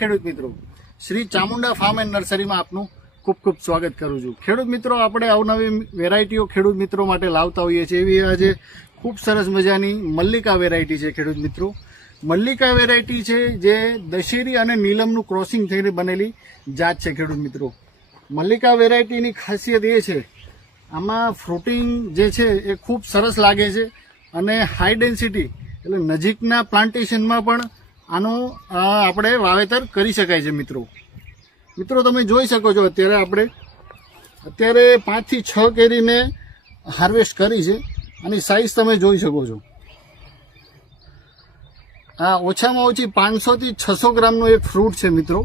ખેડૂત મિત્રો, Shri Chamunda farm and નર્સરીમાં આપનું ખૂબ ખૂબ સ્વાગત કરું છું। ખેડૂત મિત્રો, આપણે અવનવી વેરાયટીઓ ખેડૂત મિત્રો માટે લાવતા હોઈએ છીએ। એવી આજે ખૂબ સરસ મજાની મલ્લિકા વેરાયટી છે ખેડૂત મિત્રો। મલ્લિકા વેરાયટી છે જે દશેરી અને નીલમનું ક્રોસિંગ થઈને બનેલી જાત છે ખેડૂત મિત્રો। મલ્લિકા વેરાયટીની ખાસિયત એ છે, આમાં ફ્રૂટિંગ જે છે એ ખૂબ સરસ લાગે છે અને હાઈ ડેન્સિટી એટલે નજીકના પ્લાન્ટેશનમાં પણ આનું આપણે વાવેતર કરી શકાય છે મિત્રો। તમે જોઈ શકો છો, અત્યારે 5 થી 6 કેરી મેં હાર્વેસ્ટ કરી છે। આની સાઇઝ તમે જોઈ શકો છો। આ ઓછામાં ઓછી 500 થી 600 ગ્રામનું એક ફ્રૂટ છે મિત્રો।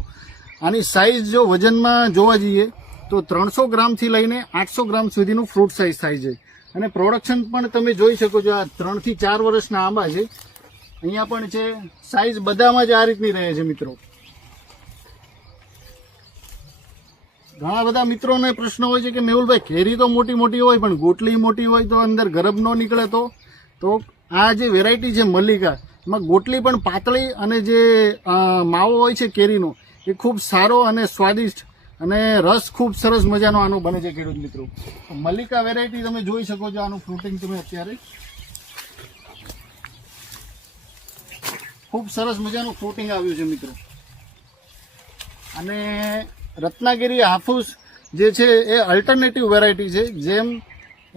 આની સાઇઝ જો વજનમાં જોવા જઈએ તો 300 ગ્રામથી લઈને 800 ગ્રામ સુધીનું ફ્રૂટ સાઇઝ થાય છે અને પ્રોડક્શન પણ તમે જોઈ શકો છો। આ 3 થી 4 વર્ષના આંબા છે, અહીંયા પણ છે। સાઇઝ બધામાં જ આ રીતની રહે છે મિત્રો। ઘણા બધા મિત્રોને પ્રશ્ન હોય છે કે મેહુલભાઈ, કેરી તો મોટી મોટી હોય પણ ગોટલી મોટી હોય તો અંદર ગરબ ન નીકળે તો આ જે વેરાયટી છે મલ્લિકા, એમાં ગોટલી પણ પાતળી અને જે માવો હોય છે કેરીનો એ ખૂબ સારો અને સ્વાદિષ્ટ અને રસ ખૂબ સરસ મજાનો આનો બને છે ખેડૂત મિત્રો। મલ્લિકા વેરાયટી તમે જોઈ શકો છો। આનું ફ્રૂટિંગ તમે અત્યારે ખૂબ સરસ મજાનું ફ્રૂટિંગ આવ્યું છે મિત્રો। અને રત્નાગીરી હાફૂસ જે છે એ અલ્ટરનેટિવ વેરાયટી છે,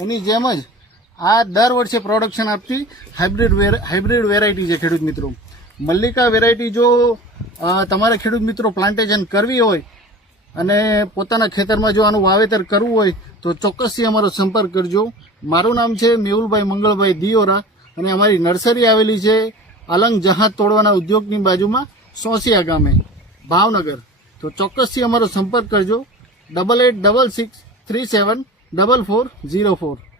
એની જેમ જ આ દર વર્ષે પ્રોડક્શન આપતી હાઇબ્રિડ વેરાયટી છે ખેડૂત મિત્રો। મલ્લિકા વેરાયટી જો તમારે ખેડૂત મિત્રો પ્લાન્ટેશન કરવી હોય અને પોતાના ખેતરમાં જો આનું વાવેતર કરવું હોય તો ચોક્કસથી અમારો સંપર્ક કરજો। મારું નામ છે મેહુલભાઈ મંગળભાઈ દિયોરા અને અમારી નર્સરી આવેલી છે અલંગ જહાજ તોડવાના ઉદ્યોગની બાજુમાં સોસિયા ગામે, ભાવનગર। તો ચોક્કસથી અમારો સંપર્ક કરજો। 8866374404।